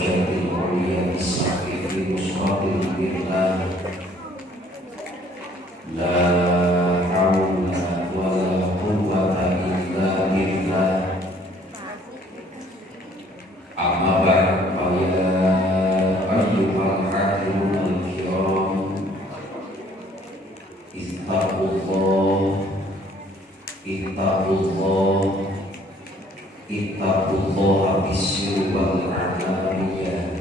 darajatil ulya bisaqi musqatil billah la haula wala quwwata illa billah. Amma ba'd, fa ya ayyuhal hadirun al-kiram, ittaqullah bisirri wal alaniyah.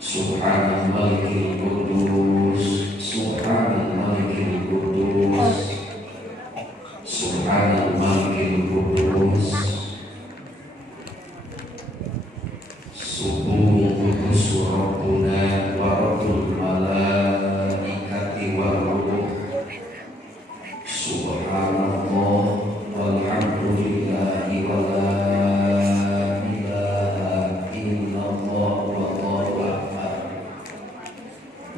Subhanal malikil qudus, subhanal malikil qudus, subhanal malikil qudus. Subuhun qudus rabbuna wa rabbul malaikati wal ruh. Subhanallah walhamdulillahi wa la ilaha illallah wallahu akbar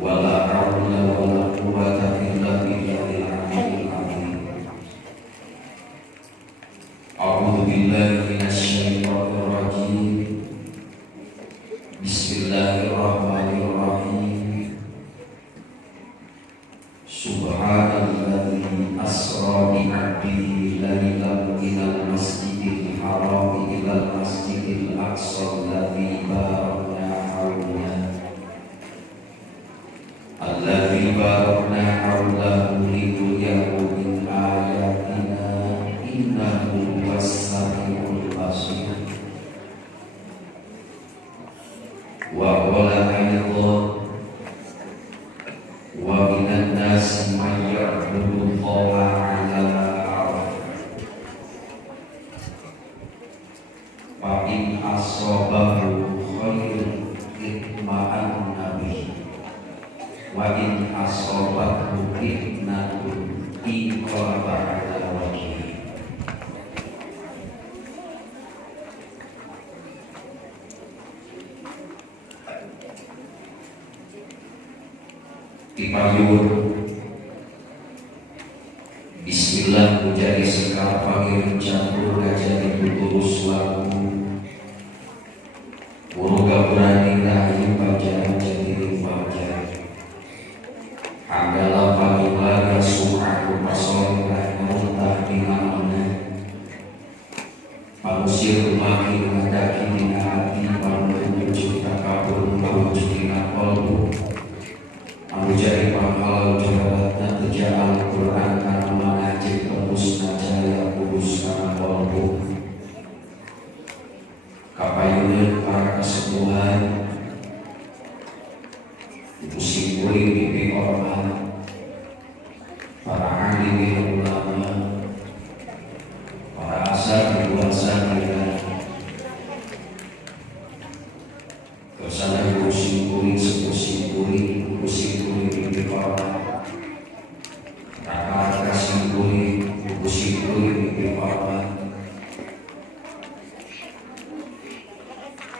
wa la hawla wa la quwwata illa billahil aliyyil azim. A'udzu billahi minasy syaithanir rajim. Bismillahirrahmanirrahim. Subhanalladzi asra bi 'abdihi lailan ilal masjidil haram ilal masjidil aqsa alladzi barakna hawlahu linuriyahu min ayatina innahu huwas samiul basir. Wa qala ayatullah wa minan nasi man ya'budu Allaha 'ala al-'arsh fa in asabahu khairun itma'anna bihi wa in asabathu fitnatun inqalaba 'ala wajhihi. Dipayun bismillah menjadi sikap panggil campur jadi tulus lagu muruga berani rayu baca jadi baca handalah panggil suhaku pasol muntah di mana manusia makin mendaki di hati manusia cinta kabur manusia cinta kolbu menjadi pahala jawaban terjal Al-Quran karena mengaji tembus najaya kurus karena kolbu kapayunan para kesembuhan musiburi mimpi korban para alim ulama para asal dewasa kita kesana musiburi semusiburi musiburi mimpi korban raka kasiburi musiburi mimpi korban.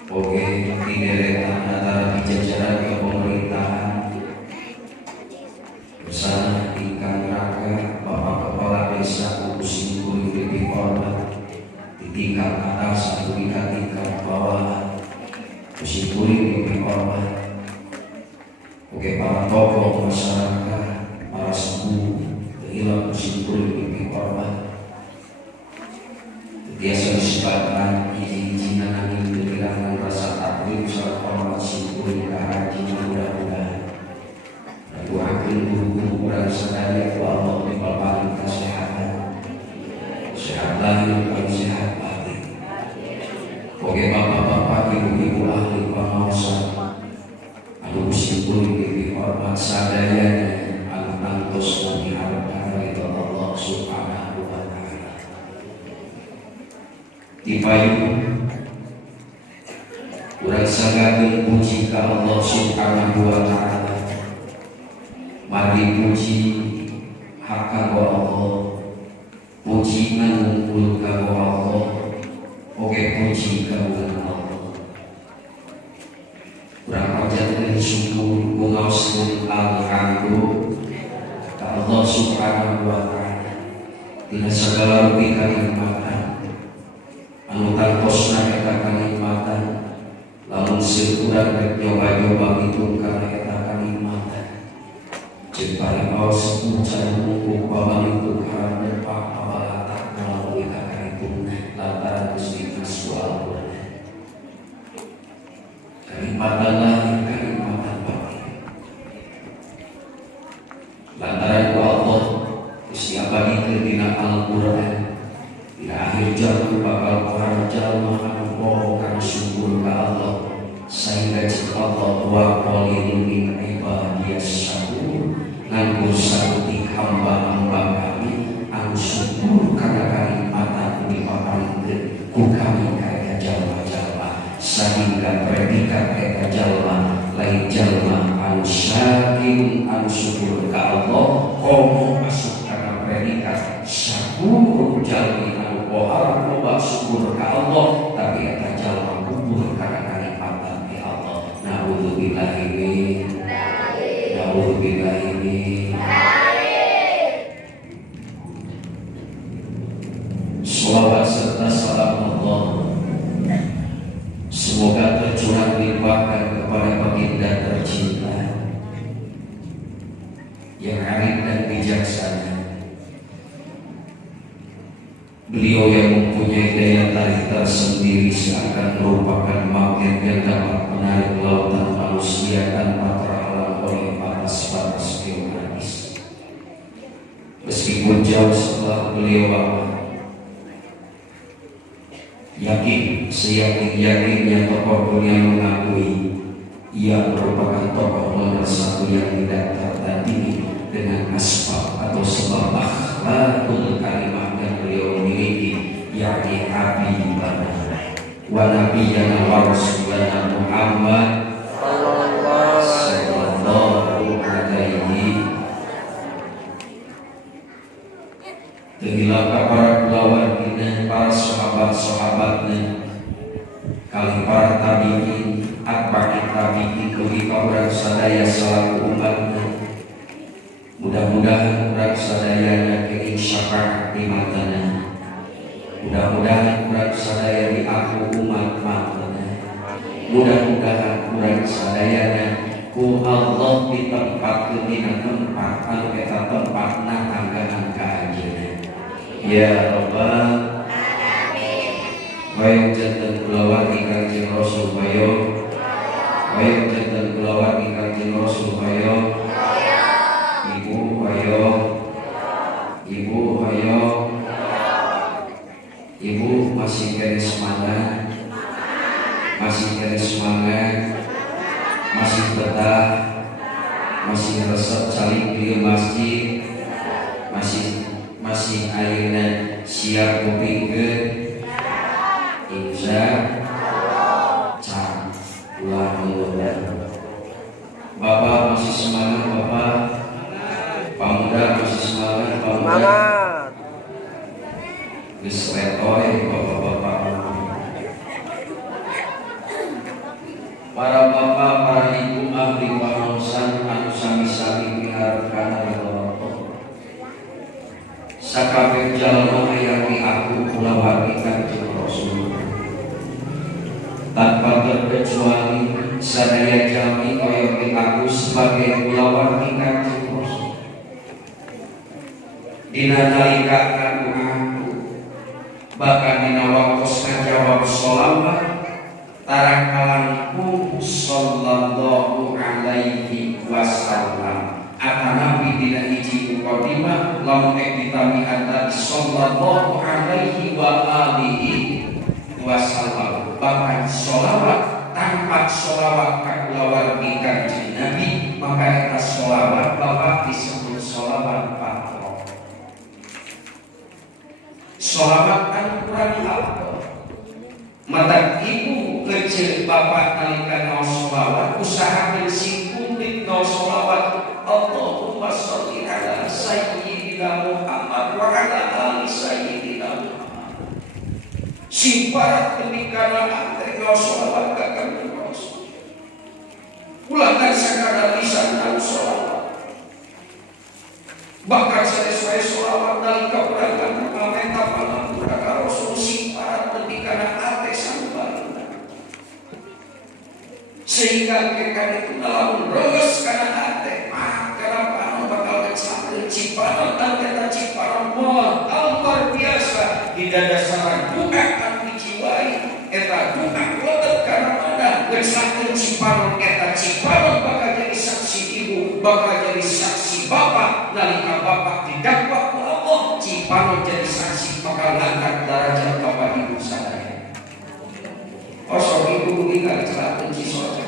Oke, di deretan antara jajaran pemerintahan bersama tingkat raka Bapak Kepala Desa musiburi mimpi korban di tingkat atas satu tingkat bawah musiburi mimpi korban. Oke, para tokoh masyarakat, para sepuh, hilang musiburi mimpi korban. Biasa disebabkan izin-izinan angin kehilangan rasa takut saat hormat musiburi haji mudah-mudahan. Dan doakan guru-guru dan sadaya Allah diberikan kesehatan, sehat lahir dan sehat batin. Oke, bapak-bapak, ibu-ibu ahli pengawasan anu musiburi mimpi hormat sadaya anu ngantos mengharapkan ridho Allah Subhanahu wa ta'ala. Dipayun urang sagakeun puji ka Allah Subhanahu wa ta'ala. Mari puji hak ka Allah, puji nganungkul ka Allah, oke puji ka Allah. Urang panjatkeun syukur ngaoskeun alhamdulillah ka Allah Subhanahu wa ta'ala dina sagala rupi kanikmatan anu tangtosna eta kanikmatan Ibu pamaliku karena Pak Pawalatak melalui kakakipun lantaran Gusti Maswal kalimatan lahir kalimatan batin lantaran ku Allah Gusti abadi dina Al-Quran di akhir zaman bakal para jalma anu poho kana syukur ka Allah sehingga jika Allah wa qalilun min ibadiyas syakur nganggur sakuti hamba-hamba kami anu syukur karena kalimatan dipaparikeun ku kami ka jalma-jalma sehingga predikat ka jalma lain jalma anu syakir anu syukur ka Allah komo masuk kana predikat syakur jalmi anu pohar loba syukur ka Allah tapi eta jalma gugur karena kalimatan di Allah. Na'udzubillahi min Sholawat serta salam Allah semoga tercurah limpahkan kepada baginda tercinta yang arif dan bijaksana. Beliau yang mempunyai daya tarik tersendiri seakan merupakan magnet yang dapat menarik lautan manusia tanpa terhalang oleh batas-batas geografis. Meskipun jauh setelah beliau wafat, yakin, seyakin-yakinnya tokoh dunia mengakui ia merupakan tokoh nomor satu yang tidak tertandingi dengan asbab atau sebab akhlakul karimah yang beliau miliki, yakni habibana wa nabiyyana wa rasulana Muhammad sallallahu alaihi Tegilaka para kulawan kita, para sahabat-sahabatnya, kali para tabi'in, atba'i tabi'in, kugi kaurang sadaya selaku umatnya. Mudah-mudahan kurang sadayana keing syafaat di matana. Mudah-mudahan kurang sadaya di aku umat matana. Mudah-mudahan kurang sadayana ku Allah di tempat ketina tempat anu eta tempat anggahan kaajana. Ya Rabbal Wayang jantan kulawati Kanjeng Rasul Wayang jantan kulawati Kanjeng Rasul Wayang Ibu masih kena semangat, masih betah, masih resep saling di masjid, masih ayeuna siap kupingkeun insya Allah ulah mengundang. Bapak masih semangat, Bapak pemuda masih semangat, pemuda geus retoy bapak-bapak, para bapak, para ibu ahli pangausan anu sami-sami miharepkeun sakabeh jalma hayang aku kulawarti Kanjeng Rasul tanpa terkecuali sadaya jalmi hayang aku sebagai kulawarti Kanjeng Rasul dina nalika aku bahkan dina waktos ngajawab sholawat tarakalanku sallallahu alaihi wasallam akan nabi dina hiji mukadimah lamun ditami antara sallallahu alaihi wa alihi wasallam bahkan sholawat tanpa sholawat kakulawarti Kanjeng Nabi maka eta sholawat bapak disebut sholawat patrok. Sholawat anu kurang hafal mata ibu kecil bapak nalika naos sholawat usahakeun sing kumplit naos sholawat Allahumma sholli ala sayyidina Muhammad wa ala ali sayyidina Muhammad. Simparat ketika ante naos sholawat ka Kanjeng Rasul. Ulangan sakada lisan naos sholawat. Bahkan sesuai sholawat nalika urang pamenta pangampura ka Rasul simparat ketika ante sambarna. Sehingga kekan itu dalam reges kana ate kenapa bakal kecil cipanan ante bakal jadi saksi bapak nalika bapak didakwa ku Allah. Cipanon jadi saksi bakal ngangkat derajat bapak ibu sadaya. Osok ibu ingat celah kunci soja.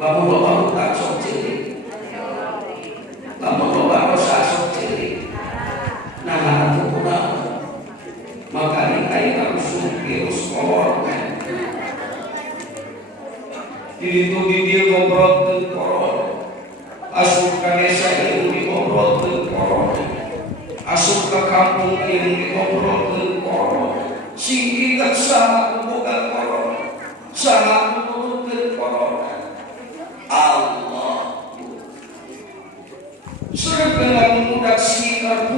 Lamun bapak tak sok cilik, lamun bapak rasa sok cilik, nah aku kurang. Makanya kayak harus virus corona. Jadi itu dia ngobrol ke corona. Asup ke desa ini ngobrol ke corona. Asup ke kampung ini ngobrol ke corona. Singgi tak salah bukan corona. Salah menurut ke corona. Allah. Serta mengudak sifat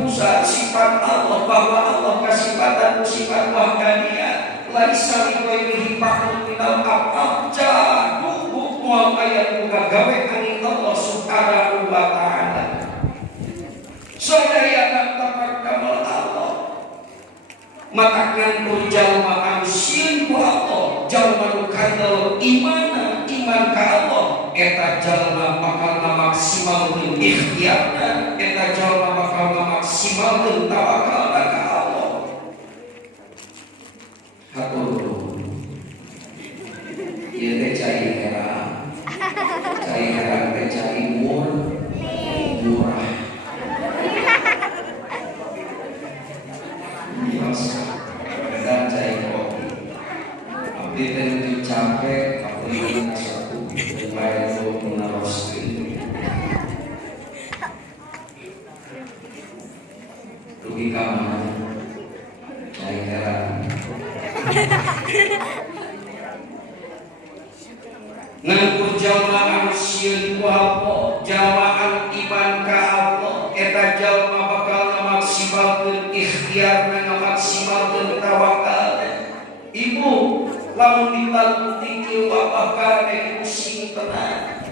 sifat Allah, bahwa Allah kasifatan sifat wahdaniyah. Laisa liwaihi fa'un minal af'al. Jadu hukmu ayat muka gawe angin Allah subhanahu wa ta'ala. Sadaya nang kamal Allah. Matakan pun jalma manusia ku Allah. Jalma kandel iman ka Allah. Eta jalma bakal maksimalkeun ikhtiarna, eta jalma bakal maksimalkeun tawakalna ka Allah. Hatur ieu teh cai heran. Cai heran teh cai murah. Biasa. Dan cai kopi. Abdi teh capek, abdi satu baik itu menaros rugi kamar cai heran ngankur jalma manusia ku Allah, jalmaan iman ka Allah, eta jalma bakal ngamaksimalkeun ikhtiarna, ngamaksimalkeun tawakal. Ibu lamun dibantu kieu apakane pusing tenang.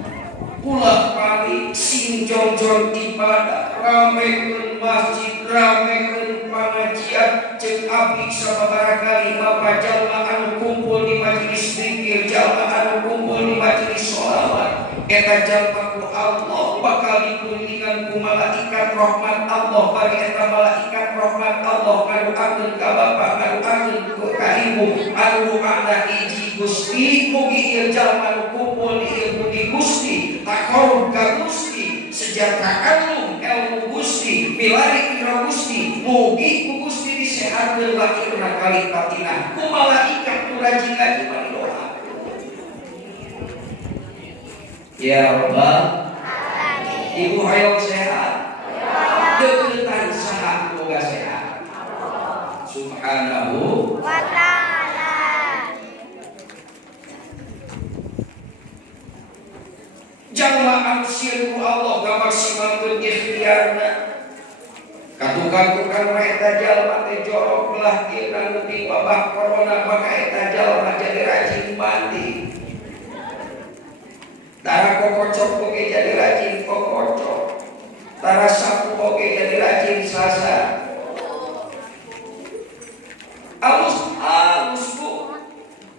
Ulah pari sing jonjon ibadah, ramekeun masjid, ramekeun pengajian, jeung abdi sababaraha kali bapak jalma anu kumpul di majelis zikir, jalma anu kumpul di majelis sholawat. Eta jalma ku Allah bakal dikunjungan ku malaikat rahmat Allah. Bari eta malaikat rahmat Allah ngaduakeun ka bapak, ngaduakeun ka ibu, anu ada iji Gusti, mugi ieu jalma anu kumpul di ieu budi Gusti takorup ka Gusti, sejahtera ilmu Gusti, milari ira Gusti, mugi ku Gusti disehatkeun lahirna kali batinna ku malaikat nu rajin-rajin doa. Ya Rabbal Alamin. Ibu hayang sehat, deukeutan saha boga sehat. Subhanahu wa ta'ala. Jalma manusia ku Allah ngamaksimalkeun ikhtiarna. Katukang-tukang eta jalma teh jorok belah dina neuting wabah corona, maka eta jalma jadi rajin mandi. Tara kokocok oge jadi rajin kokocok. Tara sapu oge jadi rajin sasa. Alus bu.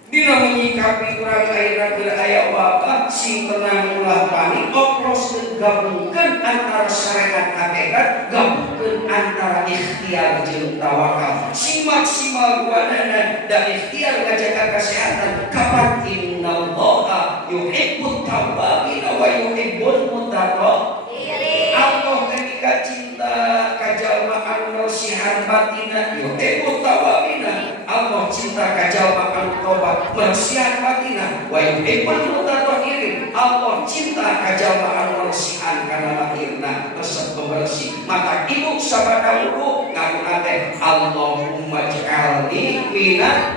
Dina menyikapi kurang ayeuna keur aya wabah sing tenang ulah panik, oproskeun gabungkeun antara syariat hakikat, gabungkeun antara ikhtiar jeung tawakal. Sing maksimal duanana da ikhtiar ngajaga kesehatan. Kapan innallaha yuhibbut tawwabin wa yuhibbul mutatahhirin. Allah ketika cinta ka jalma anu sihan batinna yuhibbut tawwabin. Allah cinta ka jalma anu tobat bersihan batinna wa yuhibbul mutatahhirin. Allah cinta ka jalma anu bersihan kana lahirna resep bersih. Maka ibu sabada wudu ngaduan teh Allahumma ij'alni minat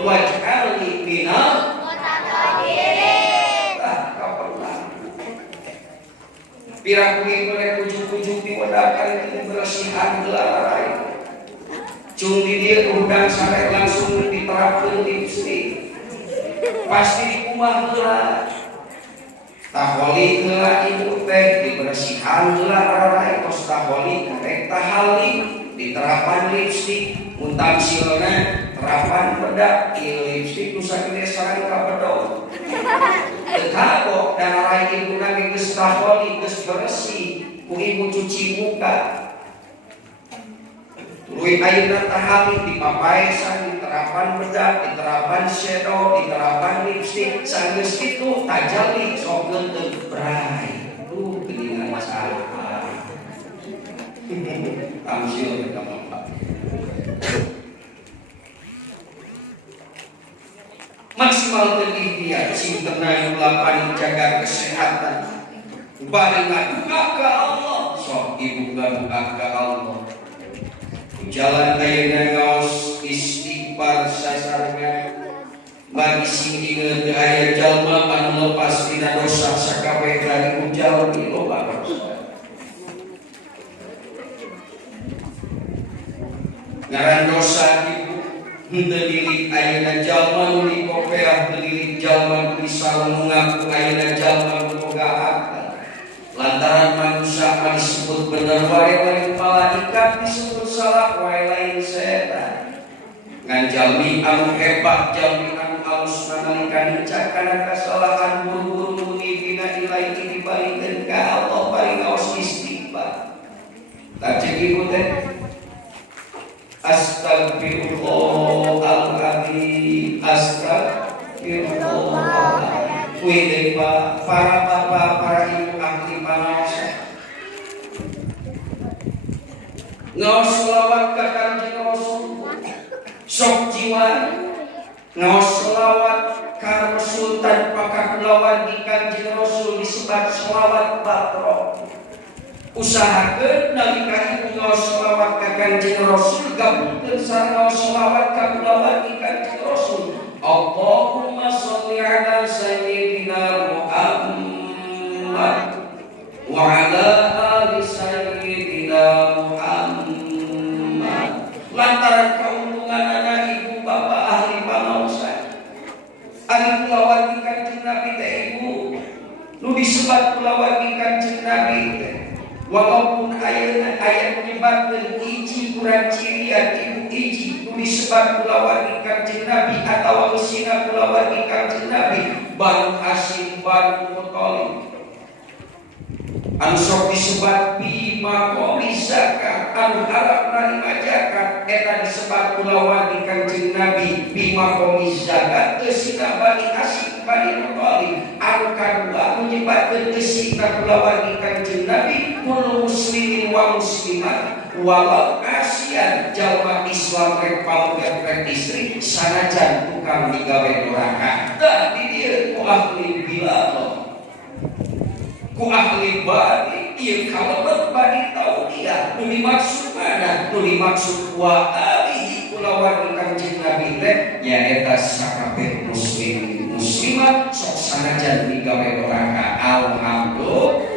waj'alni minal mutatahhirin. Pirang kuing ujung-ujung diwedakan itu bersihan gelarai. Cung di dia udang sare langsung diterapkeun di Gusti. Pasti dikumah heula. Taholi heula ibu teh dibersihan heula rarae tos taholi karek tahali diterapan lipstik mun tamsilna terapan bedak ieu lipstik nu sagede sareng ka bedog. Teu kagok dan Ari ibu nage geus taholi geus bersih ku ibu cuci muka tuluy ayeuna tahali dipapaesan diterapan bedak diterapan shadow diterapan lipstik sageus kitu tajalli sok leuteung bray geuningan saha tamsil ka Bapak maksimal ikhtiar sing tenang lapan jaga kesehatan barengan doa ke Allah sok ibu doa ke Allah jalan ayeuna ngaos istighfar sasarga bagi sing inget aya jalma anu lepas dina dosa sakabeh dari ujal di loba ngaran dosa ibu henteu diri ayeuna jalma nu dikopeah teu diri jalma nu bisa mengaku ayeuna jalma nu boga akal lantaran manusia disebut bener wae lain malaikat disebut salah wae lain setan ngan jalmi anu hebat jalmi anu alus nalika nicak kana kasalahan buru-buru muni bina ilaihi dibalikeun ka Allah paling ngaos istighfar tajik ibu teh Astagfirullahaladzim Astagfirullahaladzim Wih para bapak, para ibu ahli bangsa ngaos selawat ka Kanjeng Rasul sok jiwa ngaos selawat ka Rasul tanpa kakulawat di Kanjeng Rasul disebut selawat batroh usahakeun nalika ibu ngaos selawat ka Kanjeng Rasul gabungkeun sareng ngaos selawat ka kulawat di Kanjeng Rasul Allahumma sholli ala sayyidina Muhammad wa ala ali sayyidina Muhammad lantaran kauntungan anak ibu bapak ahli pamaosan ahli kulawat di Kanjeng Nabi teh ibu nu disebat kulawat di Kanjeng Nabi teh walaupun ayeuna aya menyebabkeun hiji kurang cirian ibu hiji nu disebat kulawat di Kanjeng Nabi atawa usina kulawat di Kanjeng Nabi Banu Hasyim Banu Muthalib anu sok disebat bima qomi zakat anu harap narima zakat eta disebat kulawat di Kanjeng Nabi bima qomi zakat geusina Bani Hasyim Bani Muthalib anu kadua menyebabkeun geusina kulawat di Kanjeng Nabi kullu muslimin wa muslimat walau asian jalma Islam rek palunggan rek istri sanajan tukang digawe durhaka tah di dieu ku ahli bilal ku ahli badi ieu kalebet badi tauhid nu dimaksud mana nu dimaksud wa alihi kulawat di Kanjeng Nabi teh nyaeta sakabeh muslim muslimat sok sanajan digawe durhaka alhamdulillah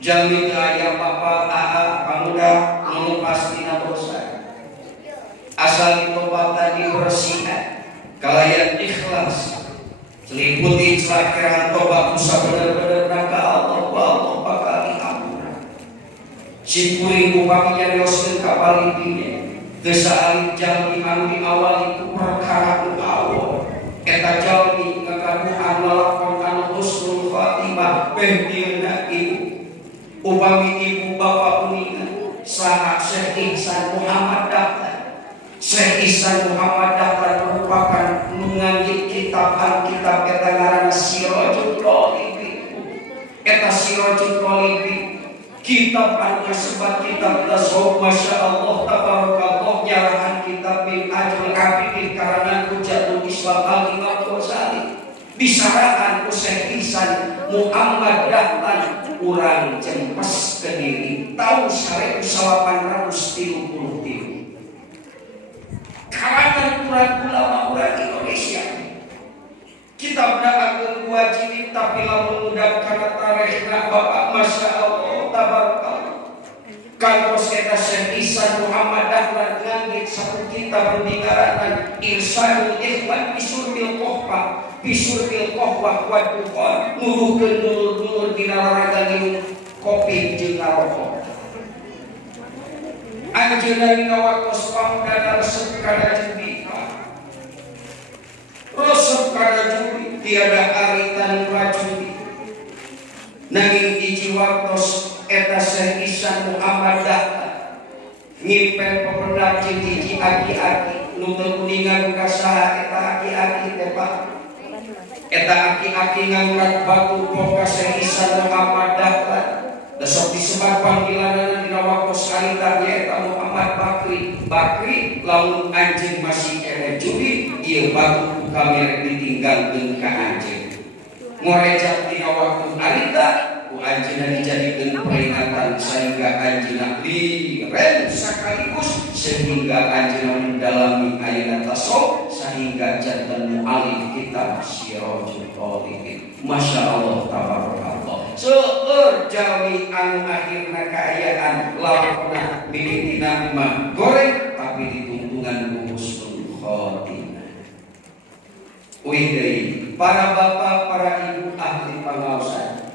jalmi aya bapak aa pamuda ngelepas dina dosa asal ditobat tadi bersihkan kalayan ikhlas seliputi celakaran tobat musa bener-bener naka Allah bakal diampura si kuring upaminya dioskeun ka palingnya desa alih jalmi anu diawali ku perkara nu awal eta jalmi ngagaduhan lalakon anu husnul khatimah pehdieuna ibu upami ibu bapak uningan saha Syekh Ihsan Muhammad Dahlan Syekh Ihsan Muhammad Dahlan merupakan menganggit kitab Alkitab eta ngaranna Sirajul Talibin eta Sirajul Talibin kitab anu kasebat kitab tasawuf masyaallah tabarakallah nyarahan kitab bin Ajul Abidin karangan Hujjatul Islam Al-Imam Ghazali disarahan ku Syekh Ihsan Muhammad Dahlan urang jempes ke diri tahun 1833 kalangan ulama Indonesia kitab akan dua jilid tapi lamun mudah karena tarikhna bapak masya Allah tabarakallah kantos eta Syekh Ihsan Muhammad Dahlan nganggit satu kitab pendengaran Irsyadul Ikhwan bisurbil Qohbah bisurbil Qohbah wa dukhon nuruhkeun dulur-dulur dina raraganing kopi jeung ngarokok anjeunna dina waktos pamudana resep kada judi resep kada judi tiada aritan rajuli nanging hiji waktos eta Syekh Ihsan Muhammad ngimpen pemenang jeung hiji aki-aki nu teu kuningan ka saha eta aki-aki teh Pak. Eta aki-aki ngangkat batu boga Syekh Ihsan Muhammad besok disebat panggilanana dina waktos harita eta Muhammad Bakri lamun anjeun masih kene juli ieu batu kamere ditinggalkeun ka anjeun. Ngorejak dina waktu harita ku anjeunna dijadikeun peringatan sehingga anjeunna liren sakaligus sehingga anjeunna mendalami ayeuna tasawuf sehingga jantan mu'alif kitab Sirajul Talibin. Masya Allah tabarakallah. Seueur jalmi anu akhirna kaayaan lampuna mimitina mah goreng tapi dituntungan ku husnul khotimah. Uih deui para bapak, para ibu ahli pangaosan.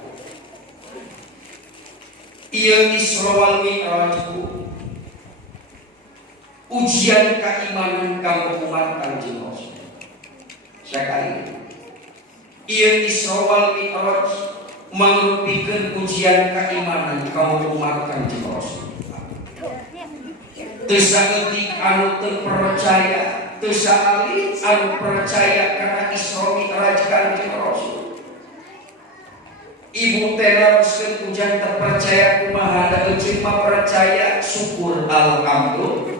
Ieu Isra wal Mi'raj ujian keimanan kanggo umat Kanjeng Rasul. Sakali ieu Isra wal Mi'raj mangrupikeun ujian keimanan kanggo umat Kanjeng Rasul. Teu saeutik anu teu percaya, teu saalit anu percaya kana Isra Mi'raj Kanjeng Rasul. Ibu teruskeun ujian terpercaya kumaha da euceun mah percaya syukur alhamdulillah.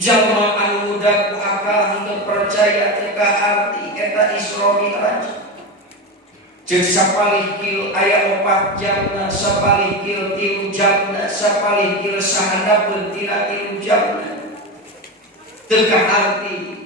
Jalma anu muda ku akal henteu percaya teu ka arti eta Isra Mi'raj. Jeung sapalihkil aya 4 jamna, sapalihkil 3 jamna, sapalihkil sahandapeun tina 3 jamna. Teu ka arti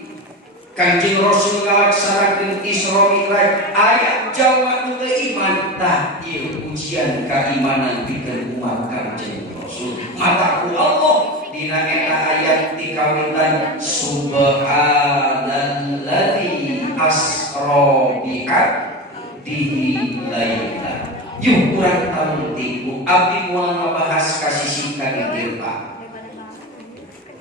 Kanjeng Rasul ngalaksanakeun Isra Mi'raj aya jalma nu teu iman tah ieu ujian keimanan pikeun umat Kanjeng Rasul. Mata ku Allah dina eta ayat dikawitan subhanalladzi asra bi'abdihi laila. Yuk urang tamutiku abdi moal ngabahas kasisikan ieu Pak.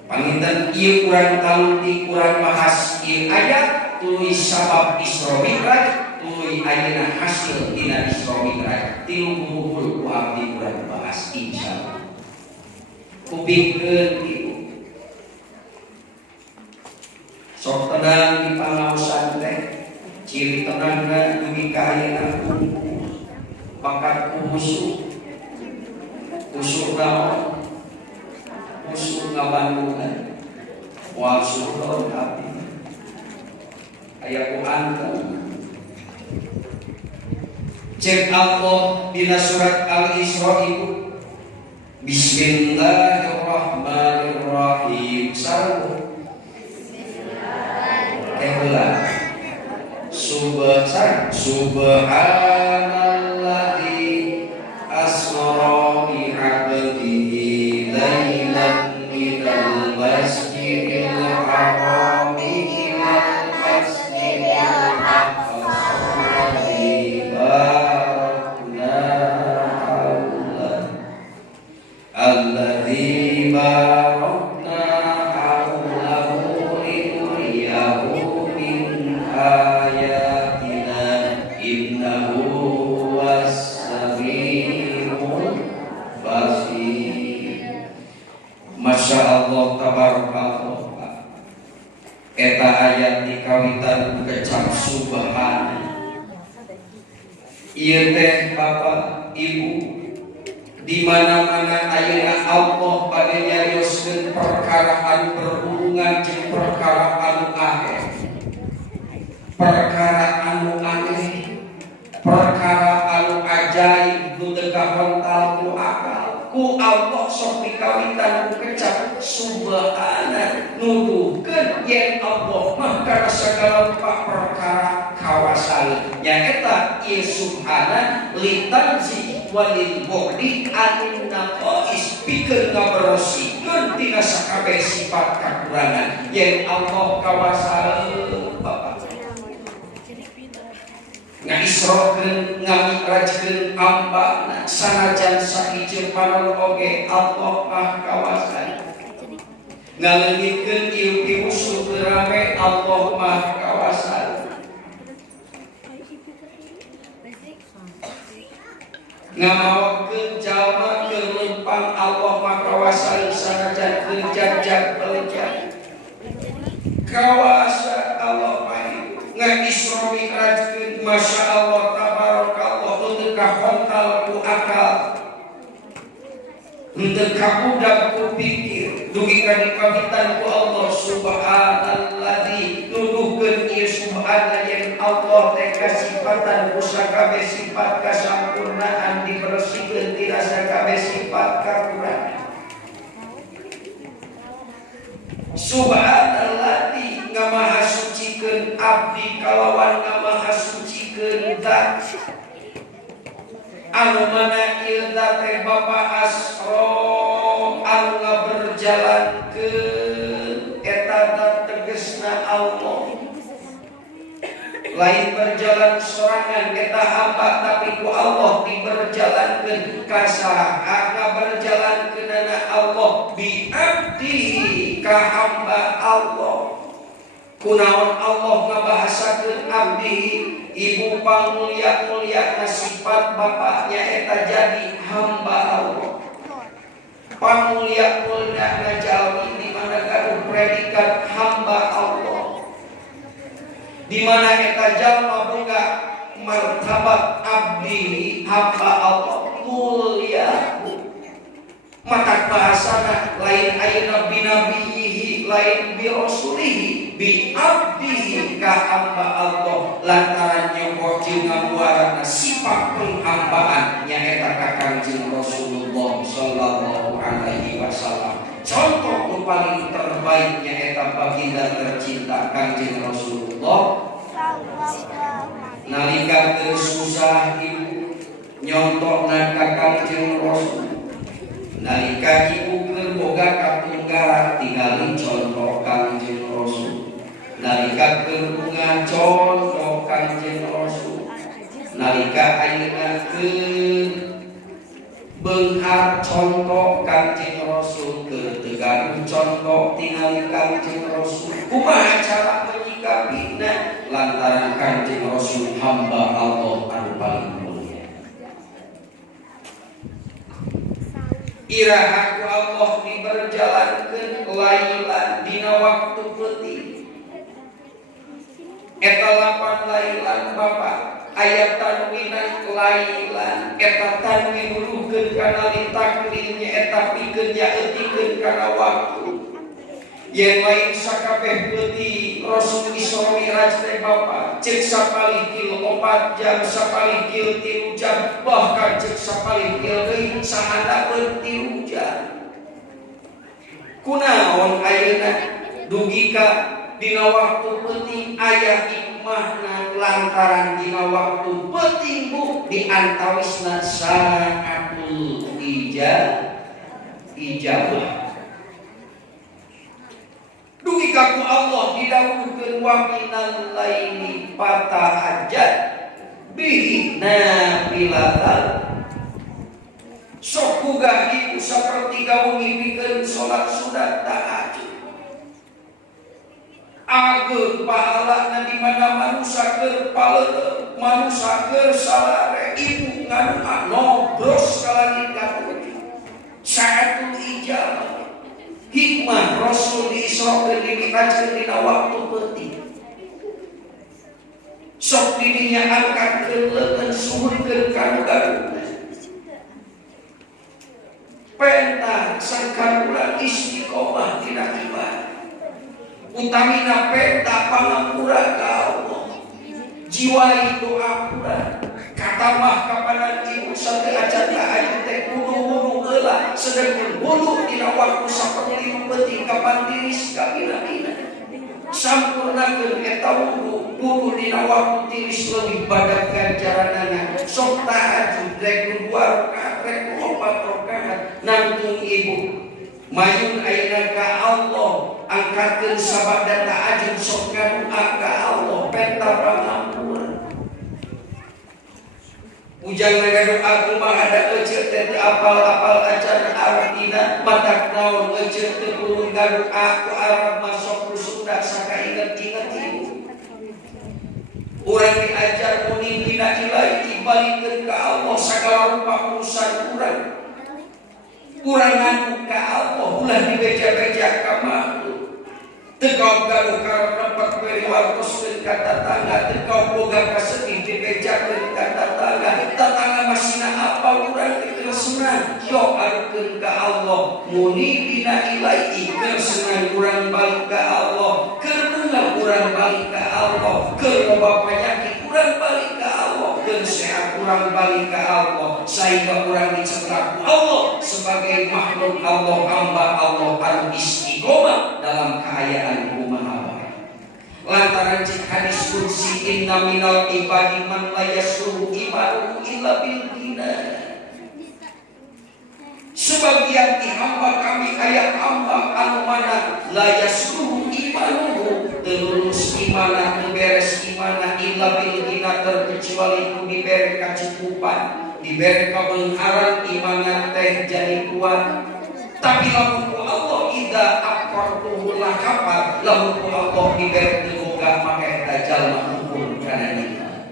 Panginten ieu urang taluti urang bahas ieu ayat tuluy sabab Isra Mi'raj tuluy ayeuna hasil dina Isra Mi'raj tilu buhul ku abdi urang bahas insyaallah. Kupingkeun ieu sok tenang di pangaosan teh ciri tenangna dugi ka ayeuna bakat khusyuk naon khusyuk ngabandungan wal syukur abdi aya ku anteng cek Allah dina surat Al-Isra ibu Bismillahirrahmanirrahim. Sarung. Subhanalladzi asra bi 'abdihi lailan minal masjidil haram ilal masjidil aqsa alladzi barakna haulahu linuriyahu min ayatina innahu was-sami'ul basir. Masya Allah tabarakallah. Eta ayat dikawitan kecap subhan. Ieu teh Bapak Ibu di mana-mana ayeuna Allah bade nyarioskeun perkara anu berhubungan jeung perkara anu aheh, perkara anu aneh, perkara anu ajaib nu teu kahontal ku akal. Ku Allah sok dikawitan ku kecap subhana nuduhkeun yen Allah mah kana sagala perkara kawasan nyaeta ieu subhana litanzi walil bu'di anin naqais pikeun ngaberosikeun tina sakabeh sifat kakurangan yen Allah kawasan Bapak ngaisrokeun ngami'rajkeun ambana sanajan sakieu panon oge Allah mah kawasan ngaleungitkeun ieu piusu rame Allah mah kawasan ngamawakeun jalma keur lempang Allah makawasa sanajan keujag-jag pelejag kawasa Allah mahi ngadisro mi'rajkeun masya Allah tabarakallah teu kahontal ku akal teu kabudak ku pikir dugi ka dipagitan ku Allah subhanalladzi nuduhkeun ieu subhana yen Allah teh kasifatan ku sakabeh sifat kasampurnaan dibersihkeun ti rasa kabeh sifat kakurangan subhanalladzi ngamaha sucikeun abdi kalawan ngamaha sucikeun zat anu mana ieu zat teh Bapa Asro anu ngaberjalankeun eta zat tegesna Allah lain berjalan sorangan eta hamba tapi ku Allah diberjalankeun ka saha ngaberjalankeunana Allah bi abdihi ka hamba Allah kunaon Allah ngabahasakeun abdi ibu pangmulia-mulia sifat bapaknya eta jadi hamba Allah pangmulia-mulia jalmi di mana gaduh predikat hamba Allah di mana eta jalma boga martabat abdi hamba Allah mulia maka bahasana lain ayeuna binabihi lain bi rasulihi bi abdihi ka hamba Allah lantaran nyoba jeung ngamuarana sifat penghambaan nyaeta ka Kangjeng Rasulullah sallallahu alaihi wasallam contoh nu paling terbaik nyaeta baginda tercinta Kangjeng Rasulullah nalika teu susah ibu nyontokna ka Kangjeng Rasul nalika ibu keur boga katunggara tingali contoh Kangjeng Rasul nalika keur bunga contoh Kangjeng Rasul nalika ayeuna keur beunghar contoh Kangjeng Rasul keur teu gaduh contoh tingali Kangjeng Rasul kumaha cara menyikapina lantaran Kangjeng Rasul hamba Allah anu paling iraha ku Allah diberjalankeun lailan dina waktu peuting eta lapan lailan Bapak ayat tanwinan lailan eta tanwin nuduhkeun kana litaklilnya eta pikeun nyaeutikeun kana waktu yen lain sakabeh peuting Rasul Isra Mi'raj teh Bapak ceuk sapalikil 4 jam sapalikil 3 jam bahkan ceuk sapalikil deui sahandapeun 3 jam kunaon ayeuna dugi ka dina waktu peuting aya hikmahna lantaran dina waktu peuting bu di antawisna saatul ijabah dugi ka ku Allah didawuhkeun wa minal laili fatahajjat bihi nafilatan sok boga ibu sapertiga wengi pikeun salat sunat tahajud ageun pahalana di mana manusia keur paleureum manusia keur salare ibu nganu nobros ka langit katujuh saatul ijabah hikmah Rasul diisrokeun dimi'rajkeun dina waktu peuting sok didinya angkatkeun leungeun suhurkeun kana gaduh pentah sangkarulan istiqomah dina ibadah utamina pentah pangampura ka Allah jiwa itu ampura katamah kapanan ibu sampai acan aja teh kudu heula sedengkeun wudu dina waktu saperti peuting kapan tiris ka pina-pina sampurnakeun eta wudu dina waktu tiris leuwih badag ganjaranana sok tahajud rek 2 rakaat rek 4 rakaat nangtung ibu mayun ayeuna ka Allah angkatkeun sabada tahajud sok ngadua ka Allah pentah pangampura ujang ngadoa kumaha ada eceuk teh apal-apal acan artina matak naon eceuk teh kudu ngadoa ku Arab masuk ku Sunda sakainget-inget ibu urang diajar muni dina ilahi dibalikin ke Allah segala rupa urusan urang. Urang ngadu ke Allah ulah dibeja-beja ka makhluk. Tekau gaduh karo nepet beri wartoskeun ka tatangga, tekau boga kasedih dibejakeun ka tatangga. Tatangga masina apa urang dikereseunan, yo arukeun ka Allah. Muni bina ilaihi kereseunan urang balik ka Allah. Keur beunga urang balik ka Allah. Keur loba panyakit urang balik ka Allah. Keur sehat urang balik ka Allah. Sehingga urang dicetak Allah sebagai makhluk Allah, hamba Allah anu istiqomah dalam keayaan kumaha wae. Lantaran cik hadis kursi inna minal ibadi man la yasruhu imanuhu illa bil ghina. Sebagian di hamba kami ayat hamba anu mana la yasruhu imanuhu terus imana beres imana illa bil ghina terkecuali ku dibere kacukupan, dibere kabeungaran imana teh jadi kuat. Tapi lamun ku Allah idza aqartuhu lakafar, lamun ku Allah dibere boga make eta jalma hukum kana nikmat.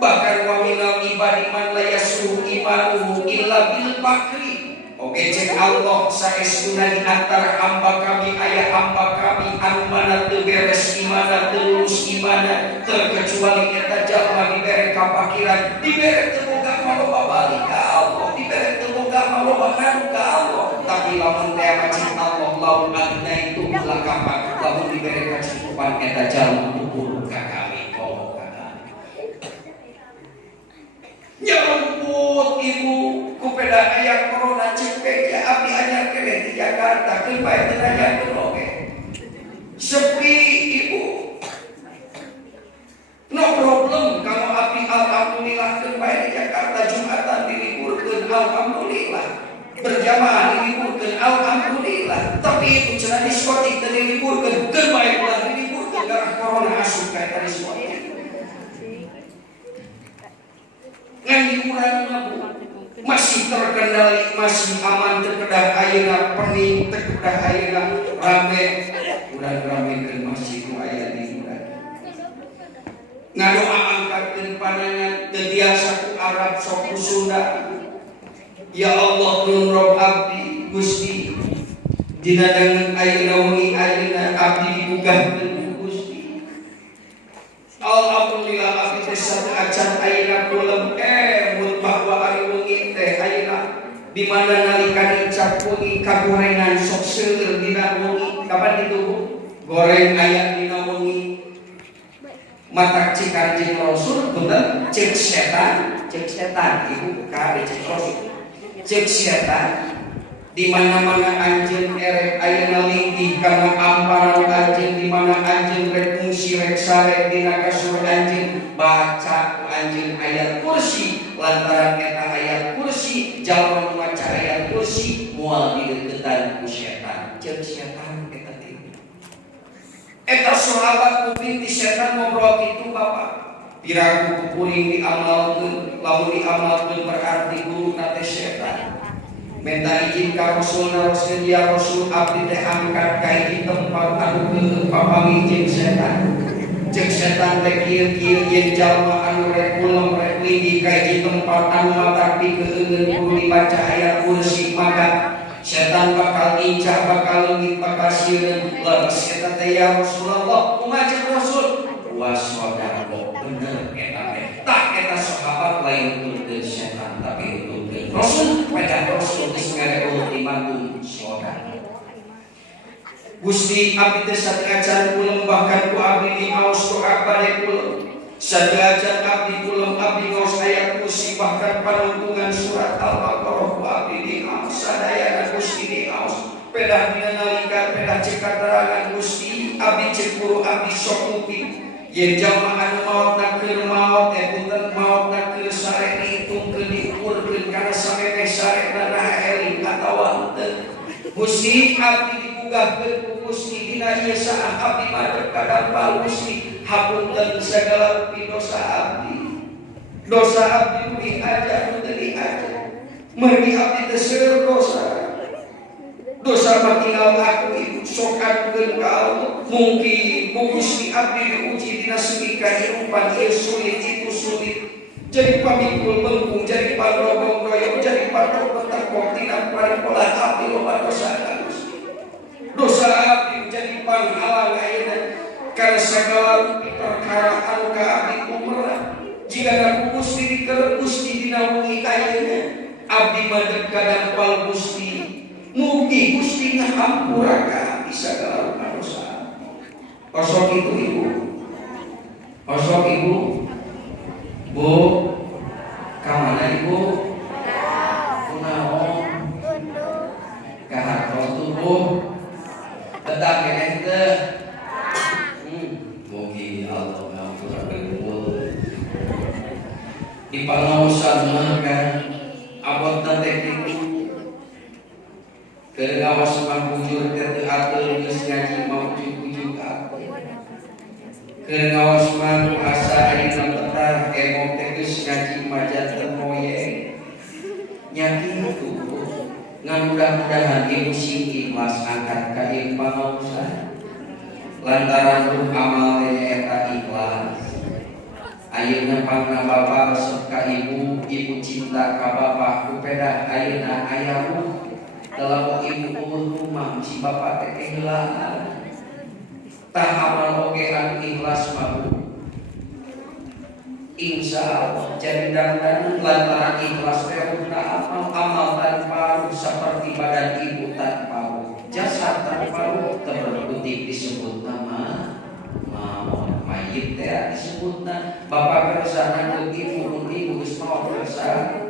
Bahkan wa minal ibadi man la yasruhu imanuhu illa bil fakri. Oke, cek Allah saestuna di antara hamba kami aya hamba kami anu mana teu beres imana, teu lulus imana, terkecuali eta jalma dibere kapakiran, dibere teu boga maloba balik ka Allah, dibere teu boga maloba ngadu ka Allah. Tapi lamun teh macam Allah laun adna itu lakapan, lamun dibere kacukupan eta jalma ukur ka kami, Allah ka kami. Nyambut ibu kupeda aya corona cek beja abdi anyar kene di Jakarta keur bae teu najakeun oge. Sepi ibu. No problem kalau abdi alhamdulillah keur bae di Jakarta Jumatan diliburkeun alhamdulillah. Berjamaah diliburkeun alhamdulillah. Tapi itu cenah diskotik teu diliburkeun keur bae ulah diliburkeun gara corona asup ka eta diskotik. Ngan urang masih terkendali, masih aman, terkedah ayeuna pening, terkedah ayeuna rame, urang ramekeun masjid nu aya di urang. Ngadoa angkatkeun pandangan teu biasa ku Arab sok ku Sunda. Ya Allah nun rob abdi Gusti dina dangan ayeuna wengi ayeuna abdi digugahkeun Gusti. Alhamdulillah abdi teh acan ayeuna kulem mun bahwa ari wengi teh ayeuna di mana nalika dicap wengi kagorengan sok seueur dina wengi kapan itu goreng aya dina wengi matak cik Kanjeng Rasul punten cek setan ibu ka cek Rasul cek setan di mana-mana anjeun erek ayeuna linggih kana amparan anjeun di mana anjeun rek fungsi rek sare dina kasur anjeun baca ku anjeun ayat kursi lantaran eta ayat kursi jalma maca ayat kursi moal dideuketan ku setan ceuk setan eta teh eta sahabat kuping ti setan ngobrol kitu Bapak piragu kupuring diamalkeun lamun diamalkeun berarti guru na teh setan. Minta izin ka Rasul naroskeun ya Rasul abdi teh angkat ka hiji tempat anu teu papami jeung setan. Jeung setan teh kieu-kieu yen jalma anu rek ulem rek linggih ka hiji tempat anu matak pikeun kudu dibaca ayat kursi maka setan bakal incah bakal leungit bakal sieun leres eta teh ya Rasulullah kumaha Rasul waspada bener eta teh tah eta sahabat lain nutkeun setan tapi nutkeun Rasul pada Rasul geus ngare ultimatum saudara. Gusti abdi teh sadeacan kulem bahkan ku abdi diaos doa bade kulem. Sadeacan abdi kulem abdi ngaos ayat kursi bahkan panuntungan surat Al-Baqarah ku abdi diaos sadayana Gusti diaos. Pedah dina nalika pedah cek katerangan Gusti abdi cek guru abdi sok nguping. Yen jalma anu maotna keur maot punten maotna keur sare dihitungkeun diukurkeun kana samemeh sarena raha eling atawa henteu. Gusti abdi digugahkeun ku Gusti dina ieu saat abdi madep ka dampal Gusti hapunten sagala rupi dosa abdi. Dosa abdi nu diajar nu teu diajar. Mergi abdi teu seueur dosa. Dosa matinggal aku ibu sok adukeun ka Allah. Mungkin Gusti abdi diuji dina segi kahirupan ieu sulit itu sulit. jadi pamikul bengkung, jadi panrobong royong, jadi patok petakok, tidak pola api loba dosa dosa abdi jadi panghalang ayeuna karena segala perkara anu ka abdi umrah jika aku Gusti dikeun Gusti dina wengi ayeuna abdi madeg kadang pal Gusti mugi Gusti ngahampura ka abdi sagala dosa. Kosok itu ibu, kosok ibu, bu, kamana ibu? Kunaon? Kahartos tubuh. Tetap kene teh. Mugi Allah ngampurakeun kula. Di pangaosan mah kan abotna teh kitu. Keur ngawas mah bujur teh atur geus ngaji mau ujug-ujug apa. Keur ngawas mah asa dina petah emok teh geus ngaji majan teu moyeng. Nya kitu. Ngan mudah-mudahan ibu sing ikhlas angkat ka ieu pangaosan lantaran ruh amal teh eta ikhlas. Ayeuna pangna bapa resep ka ibu, ibu cinta ka bapa kupeda ayeuna aya ruh dalam ibu rumah si bapa teh kehilangan. Tah amal oge anu ikhlas mah insya Allah jadi dandan lantaran ikhlas teruna amal tanpa seperti badan ibu tanpa jasad tanpa terberkutik disebut nama mayit teh disebut bapak kersana ke ibu geus maot kersa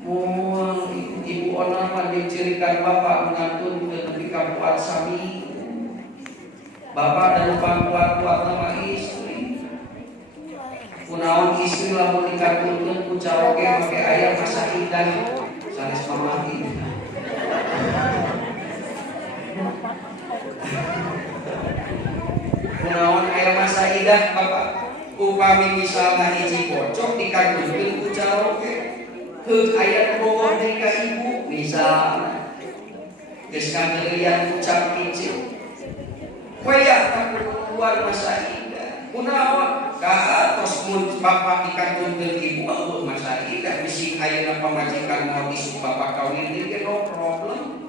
moal ibu ona mah dicirikan bapak ngantun nepi ka kuat sami bapak dan kuat nama istri. Kunaon istri lamun dikatulkeun ku caroge make aya masa indah sanes pamati. Kunaon aya masa indah Bapak? Upami misalna hiji pocok dikatulkeun ku caroge. Heuk aya bogor deui ka ibu misalna. Geus kangeulian ucap hiji. Hoyah keluar masa indah. Kunaon? Katos mun bapak dikatulkeun ibu anggur masa indah bisi ayeuna pamajikan mau isuk bapak kawin ieu no problem.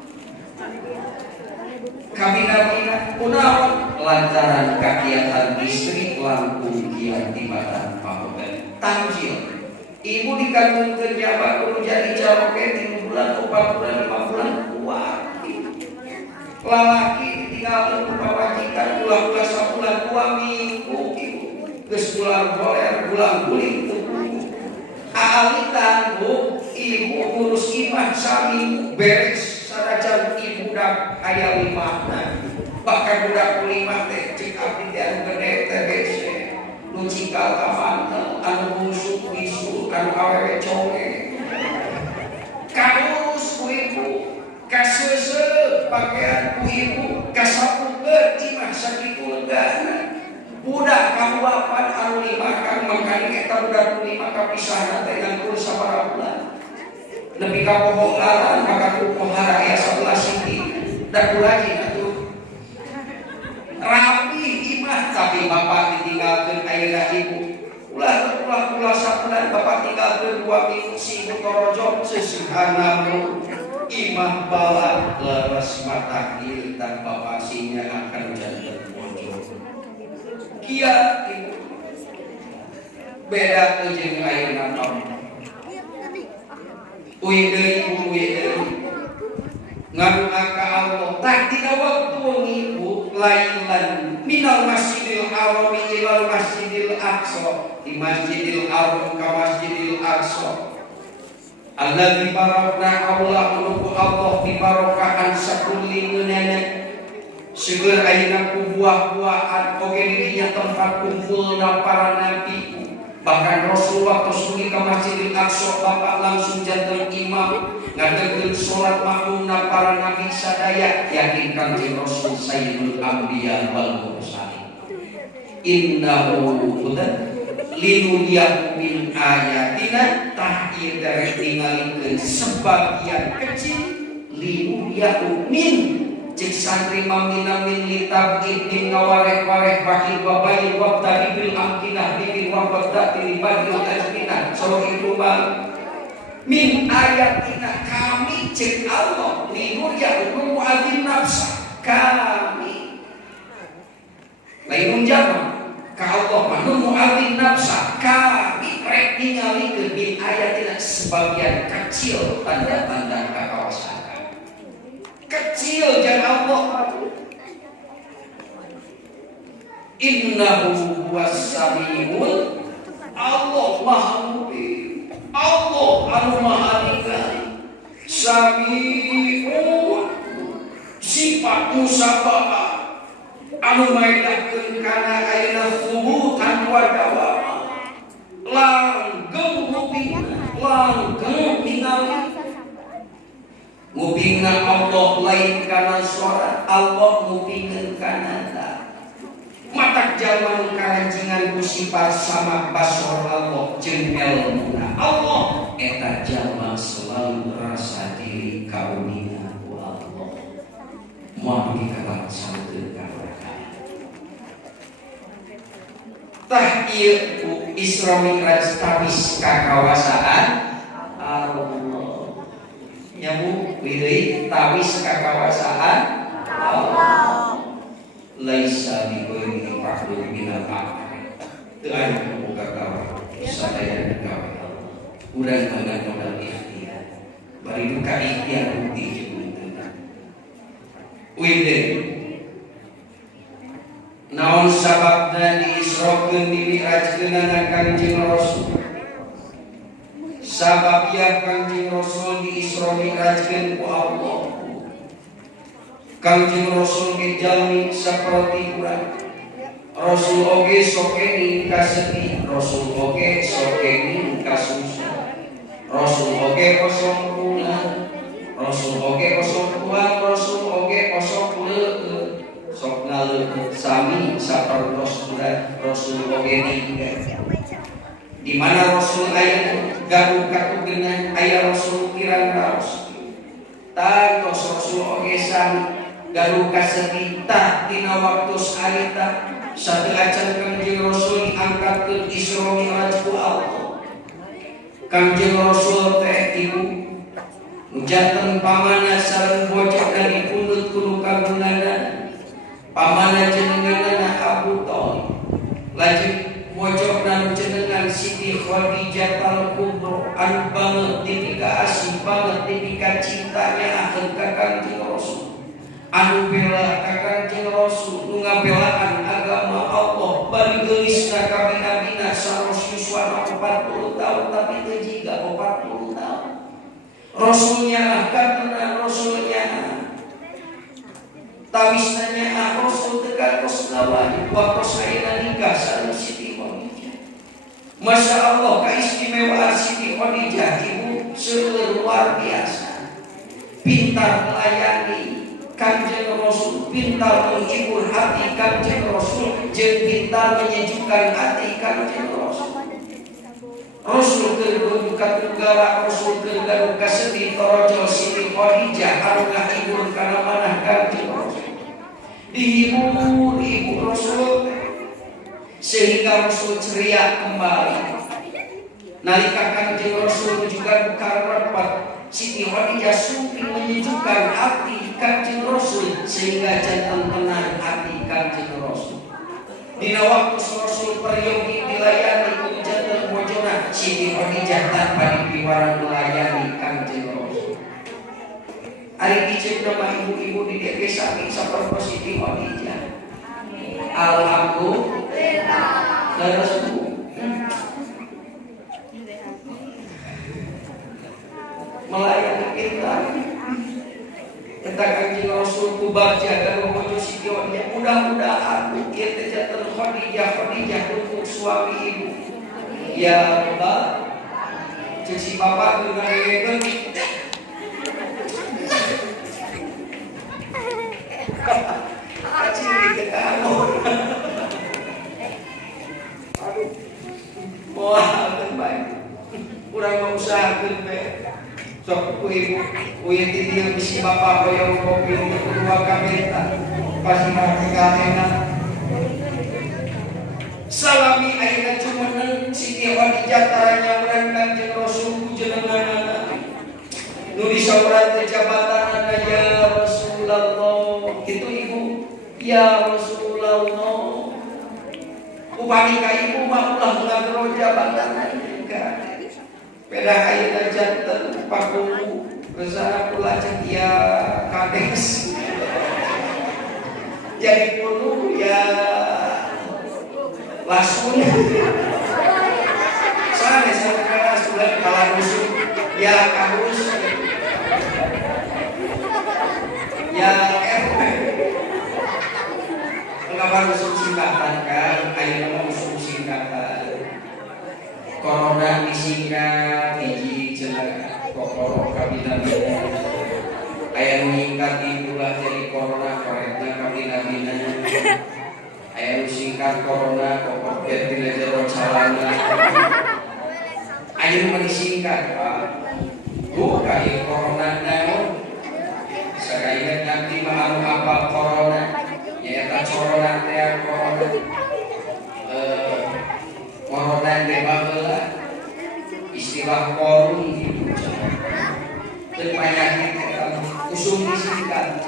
Kabina-bina kunaon lantaran kagiatan istri langkung kiat tibatan pahogan tanjil. Ibu dikatulkeun jabat kudu jadi caroge 3 bulan, 4 bulan, 5 bulan kuat. Lalaki ditinggalkeun ku pamajikan ulah 1 bulan 2 minggu. Geus bulan goler, bulan kulit aalitan bu, ibu ngurus imah sami beres sanajan ibu dak aya limahna bahkan budak kulimah teh cik abdi teh anu gede teh bese nu cikal ka mantel anu busuk bisu anu awewe conge kaurus ku ibu kaseuseuh pakaian ku ibu kasapukeun imah sakitu legana. Budak kaluapan anu dimakan makanya kita budak lima kapisahna teh nganggur sabaraha bulan. Nepi ka pohon laran maka ku pohara aya 11 siti. Da kulaji atuh. Rapi imah tapi bapak ditinggalkeun ayeuna ibu. Ulah sabulan bapak tinggalkeun 2 minggu si ibu korojok sesehana imah bala leres mata ieu dan bapak sinya akan janten kia ibu beda jeung ayeuna kaum uih deui ibu uih deui ngadua ka Allah tak dina waktu ibu lailan minal masjidil haram ilal masjidil aqsa di masjidil haram ka masjidil aqsa alladzi barakna Allah di barakahan sakulli ngeunana Seueur ayeuna ku buah-buahan oge dirinya tempat kumpulna para nabi. Bahkan Rasulullah tosuli ka Masjidil Aqsa bapak langsung janten imam ngadegkeun salat makmumna para nabi sadaya yakin Kanjeng Rasul sayyidul anbiya wal mursalin. Innahu hudan linuriyahu min ayatina tah ieu dari tingalikeun sebagian kecil linuriyahu min cik santri mamina min litab ibnin ngawarek-warek bakil wabayin wabtadi bil amkinah bikin wabadda tilibadil ajminah so itu bang min ayatina kami cek Allah linur ya'udun mu'adzim nafsa kami lainun jama ka Allah manun mu'adzim nafsa kami rek ningali min ayatina sebagian kecil tanda-tanda kekawasan kecil jangan Allah innahu huwas samiul Allah maha mubin Allah anu maha ningali samiun sifat musabah anu maidakeun kana ayeuna subutan wa dawama langgeng mubin langgeng ningali mubingna Allah lain kana suara Allah mubingkeun kana ta matak jaman karancingan sifat sama basor Allah jeung ilmuna Allah eta jalma selalu rasa diri kaunina ku Allah moal dikawan santeun ka mereka tah ieu Isra Mi'raj tawis kakawasaan Allah nyamu wideui tawis kakawasaan Allah laisa biqoini fa'lu minal aqli teu aya nu boga kawan sadaya gawe urang mangga modal ikhtiar bari duka ikhtiar bukti jeung wide naon sababna diisrokeun dimi'rajkeun Kanjeng Rasul sabab ya Kanjeng Rasul diisra mi'rajkeun ku Allah Kanjeng Rasul ge jalmi saperti urang Rasul oge sokeni kaseti Rasul oge sokeni kasusah Rasul oge kosong guna Rasul oge kosong kuat Rasul oge kosong leueuh sok ngaleuh sami sapertos urang Rasul oge ninggal di mana Rasul aya gaduh katugeunna aya Rasul kirang raos tantos Rasul oge sami gaduh kasebita dina waktu harita sadeacan Kanjeng Rasul diangkatkeun Isra Mi'raj ku Allah Kanjeng Rasul teh ibu janten pamana sareng bocahna dipundut kudu kagunana pamana jenenganna Abu Thalib lajeng bocahna jenengan Siti Khadijah al-Kubra anu banget tipika asih banget tipika cintanya akeun ka Kanjeng Rasul anu bela ka Kanjeng Rasul nu ngabelaan agama Allah bari geulisna ka bina-bina saros yuswana 40 tahun tapi teu jiga 40 tahun Rasulnya karena Rasulnya tawisna nya Rasul teu kantos ngawani waktu saena nikah sareng Siti Khadijah Masya Allah keistimewaan Siti Khadijah ibu seueur luar biasa pintar melayani Kanjeng Rasul pintar menghibur hati Kanjeng Rasul jeung pintar menyejukkan hati Kanjeng Rasul Rasul keur duka tunggala Rasul keur duka sedih torojo Siti Khadijah anu ngahibur kana manah Kanjeng Rasul dihibur ibu Rasul sehingga Rasul ceria kembali nalika Kanjeng Rasul juga duka rapat Siti Khadijah sungking menyejukkan hati Kanjeng Rasul sehingga jantan tenang hati Kanjeng Rasul. Dina waktu Rasul peryogi dilayani ku jantan bojona Siti Khadijah tanpa dipiwarang melayani Kanjeng Rasul. Ari dicek nama ibu-ibu di desa saperti Siti Khadijah. Alhamdulillah. Terus melayani kita Kanjeng Rasul ku bagja dan memuju Siti Khadijah mudah-mudahan ieu teh janten Khadijah untuk suami ibu ya Rabbal cek si bapak geus ngaregeun kaciri teh kamu aduh moal teh bae urang mengusahakeun bae Sok ku ibu uyeuh ti dieu bisi bapak hoyong kopi kedua kameta pasti mati kalena salami ayeuna cumeun Siti Khadijah taranya urang Kanjeng Rasul jenenganna nu disaurat teh jabatanna ya Rasulullah kitu ibu ya Rasulullah upami ka ibu mah ulah ngagro jabatan ka beda ayeuna janten pakuku resana kula cek ya kades jadi puluh ya lasun sanes sanes sudah kalah musuh ya kahus ya kenapa musuh singkatan kan ayeuna musuh singkatan corona disingkat hiji cenah kokoro kabina-bina aya nu nyingkat ulah jadi corona koretna kabina-bina aya nu singkat corona kokor tina jero calana aya nu disingkat Pak buka ieu corona naon sakainget nanti mah anu apal corona nyaeta corona teh corona corona teh baheula istilah korun gitu dan penyakit usung disingkat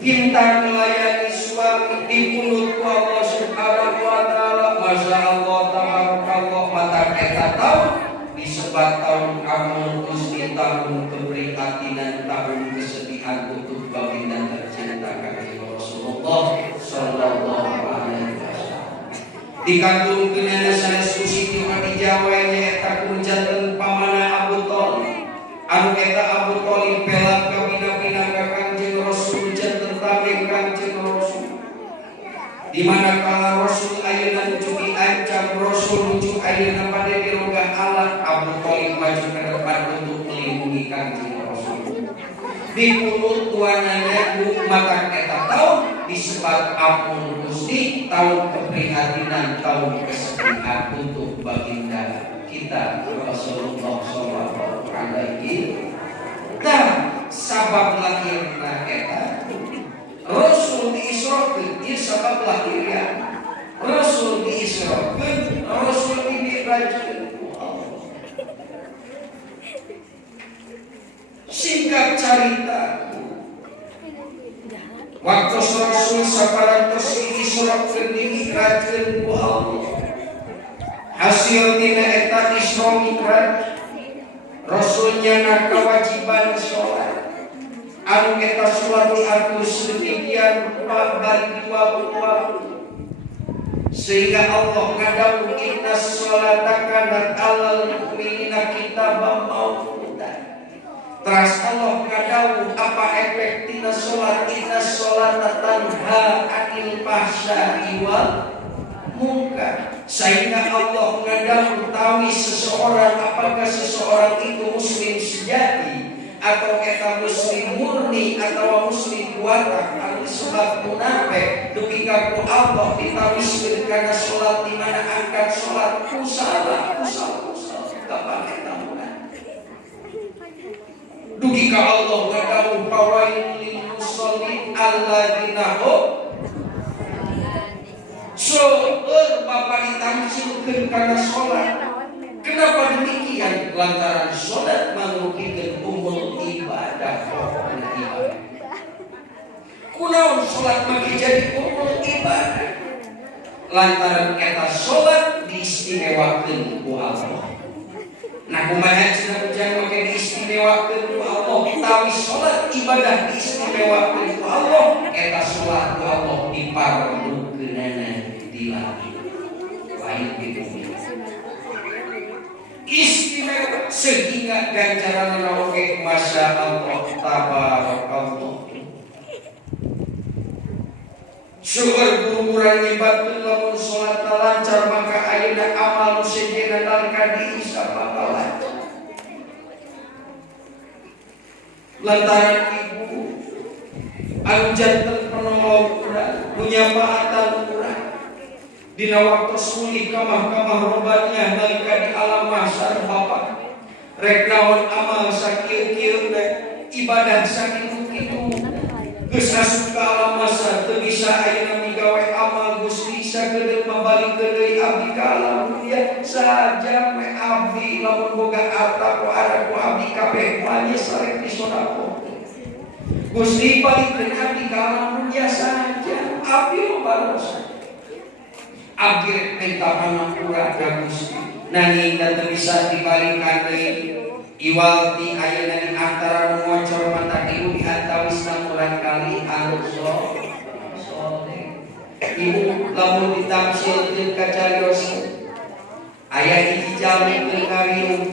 pintar melayani suami dipunut ku Allah subhanahu wa ta'ala masya Allah tabarakallah mata kita tahu disebat tahun amal Gusti tahun keprihatinan tahun kesedihan untuk baginda tercinta kami Rasulullah sallallahu alaihi wasallam dikandungkeun sanes ku Siti Khadijah wae nyaeta kunjanten pamana Abu Thalib anu eta Abu Thalib pelak kabina-bina ka Kanjeng Rasul janten tabeng Kanjeng Rasul di mana kala Rasul ayeuna nuju diancam Rasul nuju ayeuna bade dirogah Allah Abu Thalib maju ke depan untuk melindungi Kanjeng Rasul dipunut tuanana maka eta taun disebat ampun Gusti tahun keprihatinan tahun kesedihan untuk baginda kita Rasulullah sallallahu alaihi wasallam sabab lahirna eta Rasul diisrokeun ieu sabab lahirna Rasul diisrokeun Rasul dimi'rajkeun ku Allah singkat carita waktu Rasul saparantos diisrokeun dimi'rajkeun ku Allah hasil tina eta Isra Mi'raj Rasulnya na kewajiban sholat anu eta sholat diatur sedemikian rupa bari 20 sehingga Allah ngadawuh inna sholata kanat alal mu'minina kitaban mawquta terus Allah ngadawuh apa efek tina sholat inna sholata tanha anil fahsya'i wal munkar sehingga Allah ngadawuh tawi seseorang apakah seseorang itu muslim sejati atau eta muslim murni atau muslim buatan anu sebab munafik dugi ka Allah ditawiskeun kana salat di mana angkat salat kusala kapan eta munafik dugi ka Allah ngadawuh fawailul lil musallin alladzina hum Bapak ditamsilkeun karena sholat. Kenapa demikian? Lantaran sholat merugikan umul ibadah. Kunaon sholat maki jadi umul ibadah? Lantaran eta sholat diistimewakeun ku Allah. Nah kumaha cenah ujang make diistimewakeun ku Allah? Tawi sholat ibadah diistimewakeun ku Allah. Eta sholat ku Allah dipardukeunana di langit lain di bumi istimewa sehingga ganjaran oge masya Allah tabarakallah syukur guru-guran ibadah lamun sholat lancar maka ayeuna amal sejenna nalika diisa bakalan lantaran ibu anu janten penolong urang punya paatan urang dina waktu suli kamah-kamah robanya nalika di alam mahsyar bapak Rek naon amal sakieu-kieu ibadah sakitu-kitu geus asup ka alam masa teu bisa ayeuna migawe amal Gusti sagede mabalik deui abdi ka alam dunia saja we abdi lamun boga harta ku ada ku abdi kabeh manya sareng disodako Gusti balikeun abdi ka alam dunia saja abdi lobaros abdi minta pangampura ka Gusti nanging teu bisa dibalikan deui iwalti ayeuna di antara ngocor mata ibu di antawis namulan kali anu soleh ibu lamun ditamsilkeun ka carios aya hiji jalmi keur ngariung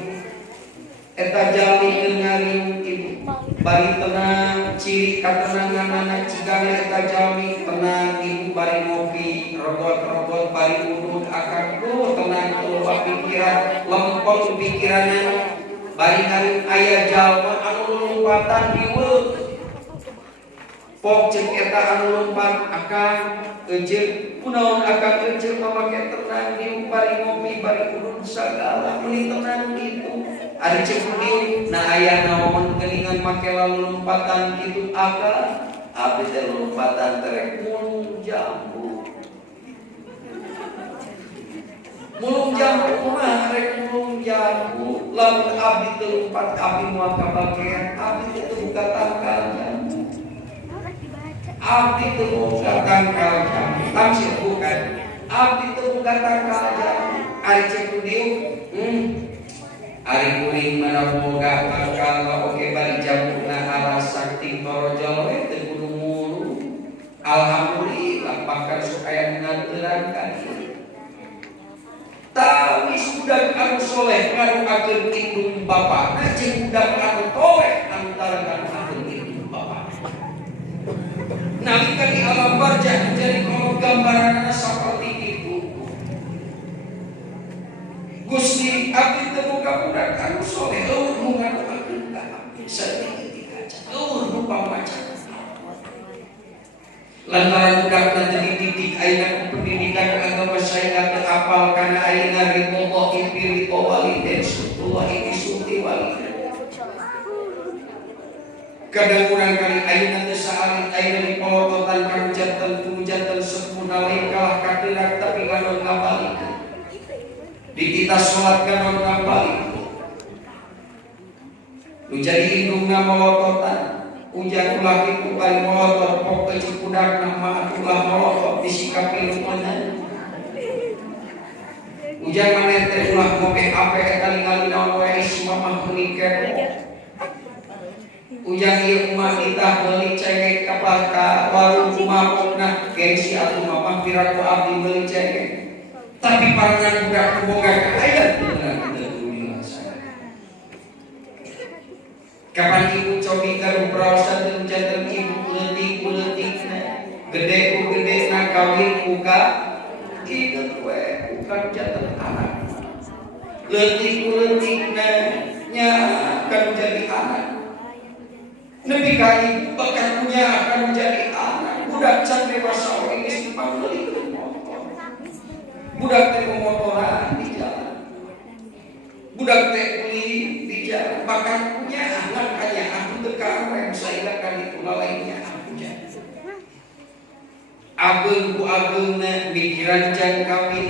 eta jalmi keur ngariung ibu bari tenang ciri katenanganna cigana eta jalmi tenang ibu bari ngopi robot-robot bari udut akan tenang loba pikiran lempeng pikiranna bari ngariung aya jalma anu lompatan diweuk pok cek eta anu lompat akan eujeun kunaon akan eujeun mamake tenang dieu bari ngopi bari urun sagala meuli tenang kitu ari cek dieu na aya naon geuningan make lalu lompatan kitu akan abdi teh lompatan terek mulung jambu mulung jambu mah rek mulung jambu lamun abdi teu lumpat abdi moal kabagean abdi teu buka tangkal jambu abdi teu buka tangkal jambu tamsil bukan abdi teu buka tangkal jambu ari cek dieu ari kuring mana boga tangkal oge bari jambuna alas sakti torojol we teu kudu mulu alhamdulillah bahkan supaya ngadeurankan tawis budak anu soleh anu akeun indung bapana jeung budak anu toleh anu tarangan akeun indung bapana nalika di alam barzah menjadi kolot gambaranna saperti itu Gusti abdi teu boga budak anu soleh eueuh ngadoakeun ka abdi saeutik dikaca eueuh nu pamaca lantaran budakna teu dididik ayeuna pendidikan agama saya teu apal kana ayeuna ridho ipir walidain sutullah ini suti walidain kadang urang kali ayeuna teu saalit ayeuna dipolototan kahujatan sepuh nalika katirak tapi kanon ngabalikeun ditita salat kanon ngabalikeun nu jadi indungna molototan ujar ulah itu bari molotov pok ke Cipudak nama ulah molotov disikapi leupeunna ujar maneh teh ulah moge ape eta ningali naon wae isi mamah meuli kepo ujar ieu mah ditah meuli cengek ka warung kumapona gengsi atuh mamah piraku abdi meuli cengek tapi parangan budak boga kaayaan beneran teu kapan ibu cobi karu praosan teu janten ibu leutik-leutikna gede ku gedena kawin muka ieu we bukan janten anak leutik-leutikna nya akan menjadi anak nepi ka ibu bakal punya akan menjadi anak budak can dewasa we geus dipanggeuh motor budak teh motoran di jalan budak teh beli di jalan bakal punya anak kaya aku tekan rem saya kan itu lainnya aku jadi abeung ku abeungna pikiran jan kawin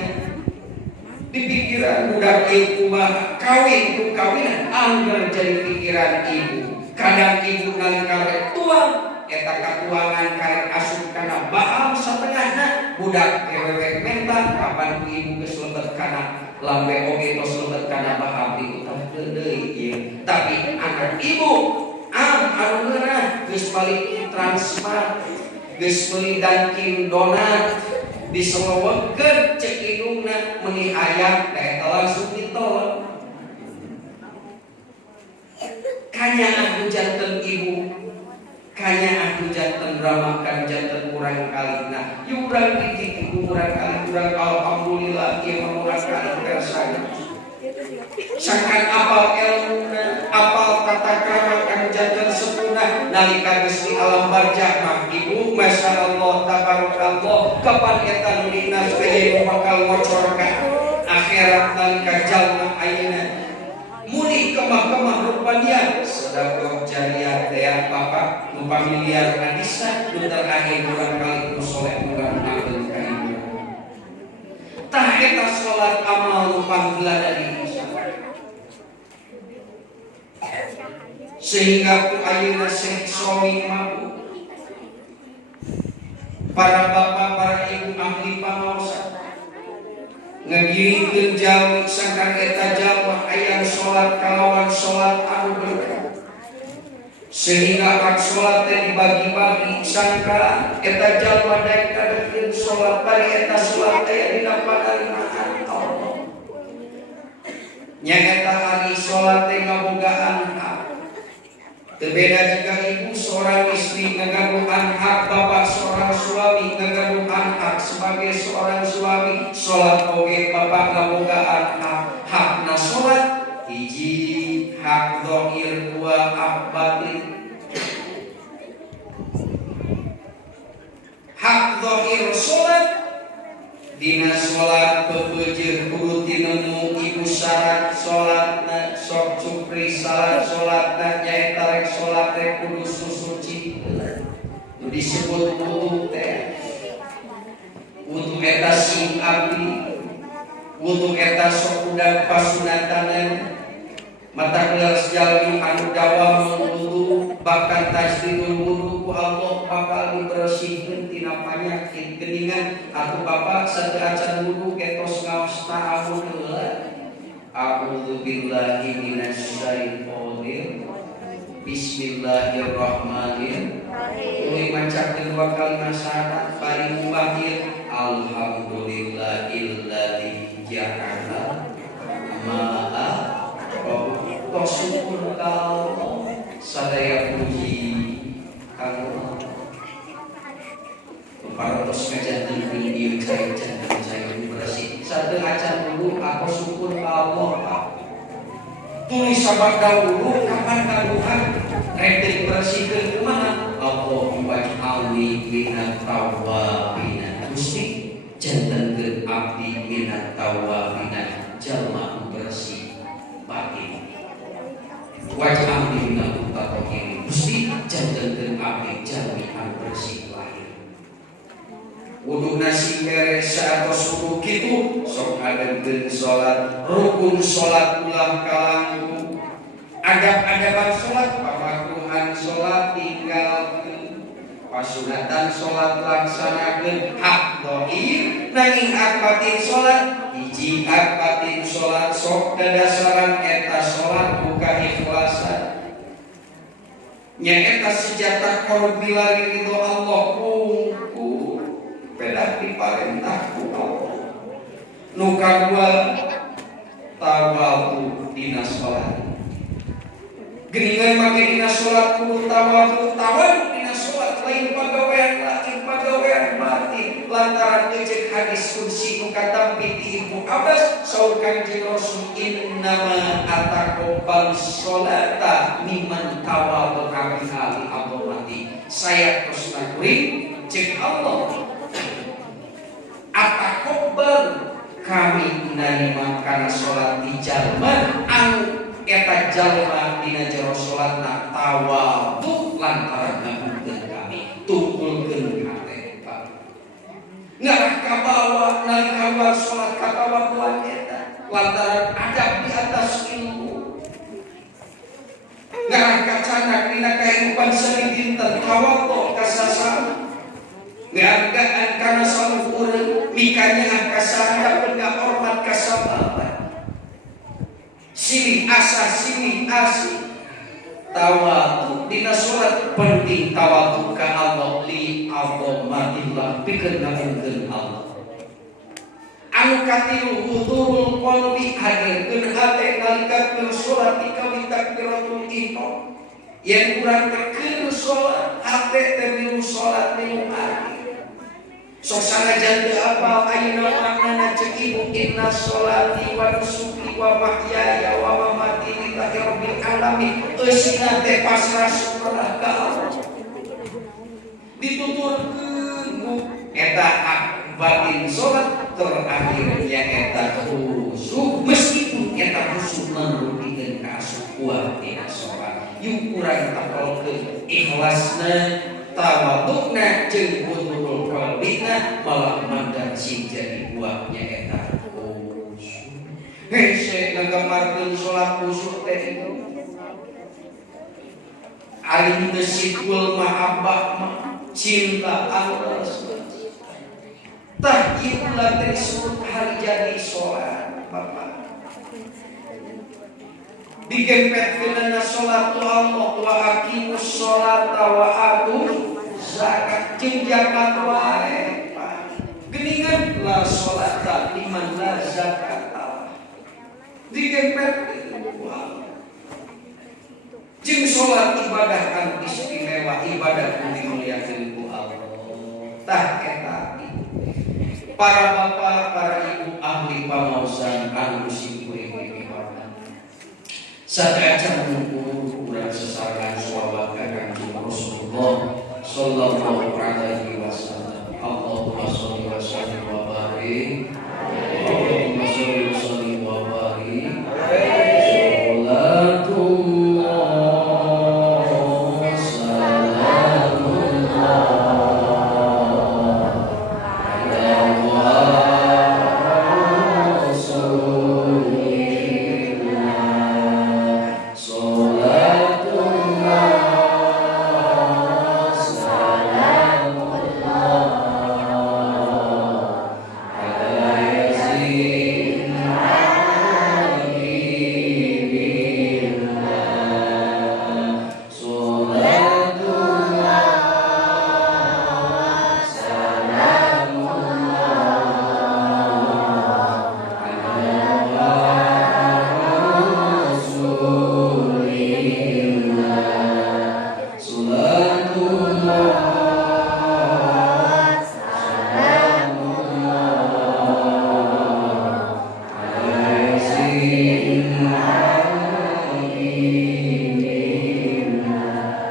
di pikiran budak ieu kumaha kawin ku kawinan angger jadi pikiran ibu kadang ibu nalika rek tuang eta katuangan karek asup kana baam satengahna budak kewewek mentan kapan ku ibu geus lebet kana lambe oge tos lebet kana baham di utah deui ieu tapi anak ibu anu ngeunah geus balik transmart geus meuli Dunkin Donat diselowengkeun cek indungna meuni hayang da eta langsung ditolak kanya aku janten ibu kanya aku janten ramakan janten urang kalina yu urang didik ibu urang kali urang alhamdulillah ieu mah urang kali kersana sakan apal ilmuna apal tata krama kang janten sepuna nalika geus di alam barzah mah ibu masyaallah tabarakallah kapan eta nu dinas teh bakal ngocor ka akhirat nalika jalma ayeuna muni kemah-kemah rupanya sedekah jariah teh Bapak nu pamiliar hadisna nu terakhir urang kali nu soleh urang ageun ka ibu. Tah eta salat amal nu panggeula dari Isa. Sehingga ku ayeuna Syekh Somi mampu para bapak, para ibu ahli pangaosan ngagiringkeun jalmi sangkan eta jalma aya salat kalawan salat anu berkah. Sehingga hak salat teh dibagi-bagi sangka eta jalma daek kadekeun salat bari eta salat aya dina panarimaan Allah. Nyaeta ari salat teh ngabogaan hak. Teu beda jika ibu seorang istri ngagaguhan hak bapak seorang suami ngagaguhan hak sebagai seorang suami. Salat oge bapak ngabogaan hakna salat hiji hak zahir dua hak batin. Hak zahir salat dina salat peupeujeuh kudu tinemu ibu syarat salatna sok cupri salat salatna nyaeta rek salat teh kudu susuci nu disebut wudu teh. Wudu eta sing abdi, wudu eta sok udah pasunatan mata gelas jalmi anu dawam wudu bahkan tajridul wudu ku Allah bakal dibersihkeun tina panyakit geuningan atuh bapak sateu acan wudu ketos ngaos ta'awun heula. A'udzu billahi minasy syaithanir bismillahirrahmanirrahim. Uli macakeun dua kalimat syahadat bari mubahir alhamdulillahilladzi ja'ala ma'a syukur kau sadaya puji kanggo parantos ngajanten ieu cai-cai bersih sadeu acan dulu aku syukur ka Allah. Tulis sabada dulu kapan kaduhan rek bersihkeun kumaha Allahumma ij'alni minat tawwabin. Gusti jantenkeun abdi minat tawwabin jalma bersih batin. Wajah abdi minal muttaqin. Gusti jantenkeun abdi jalmi anu bersih lahir. Wuduna sing beres saetos wudu kitu sok ngadenkeun salat rukun salat ulah kalangku. Adab-adaban salat pamakruhan salat tinggalkeun. Pasunatan salat laksanakeun hak dhahir nanging hak batin salat hiji hak batin salat sok dadasaran eta salat buka ikhlasan nyaeta sejata korubila ridho Allah kungku pedah diparentah ku Allah. Nu kadua tawadu dina salat geuningan make dina salat kudu tawadu dina salat lain pagawean batin lantaran ejek hadis kursi nu katampi ti Ibnu Abbas saur Kanjeng Rasul innama ataqabbal sholata mimman tawadha bi hali abdati. Saya terus naguri cek Allah ataqabbal kami narima kana salat di jalma anu eta jalma dina jero salatna tawadhu lantaran ngapunten kami tumpulkeun hate ngarah ka bawah nalika salat ka tawadhuan eta lantaran adab di atas ilmu ngarah ka canak dina kahirupan seni dinten tawadhu ka sasama nghargaan kana saluhureun mikanya ka sahabat hormat ka sahabat silih asa silih asih tawadu dina salat penting tawadu ka Allah li azamatillah pikeun ngapunten Allah. Anu katilu hudurul qalbi hadirkeun hate nalika keur salat dikawi takbiratul ihram yen urang teh keur salat hate teh milu salat milu ari sok sanajan teu apal ayeuna maknana ceuk ibu inna sholati wa nusuki wa mahyaya wa mamati lillahi rabbil alamin eusina teh pasrah syukurah ka Allah dituturkeun ku eta hak batin salat terakhir nya eta khusyuk meskipun eta khusyuk menurutikeun ka buah tina sholat. Yuk kurang tapalkeun ikhlasna, tawadukna jeung hudurul qalbina malah mandang sing jadi buahnya eta khusyuk. Hese ngagamarkeun sholat khusyuk teh itu. Ari geusipul mahabbah mah cinta Allah. Tah ieu ulah disebut hari jadi sholat, Bapak. Digempetkeunana sholat Allah wa aqimus sholata wa atu zakat jeung zakat wae, Pak. Geuningan la sholata liman la zakata. Digempetkeun jeung sholat ibadah kan istimewa, ibadah nu dimuliakeun ku Allah. Tah eta para bapak, para ibu ahli pamaosan anu simkuring ibadah. Sadacan mengukur urang sesarengan sholawat ka Kanjeng Rasulullah sallallahu alaihi wasallam. Allahumma sholli wa sallim wa barik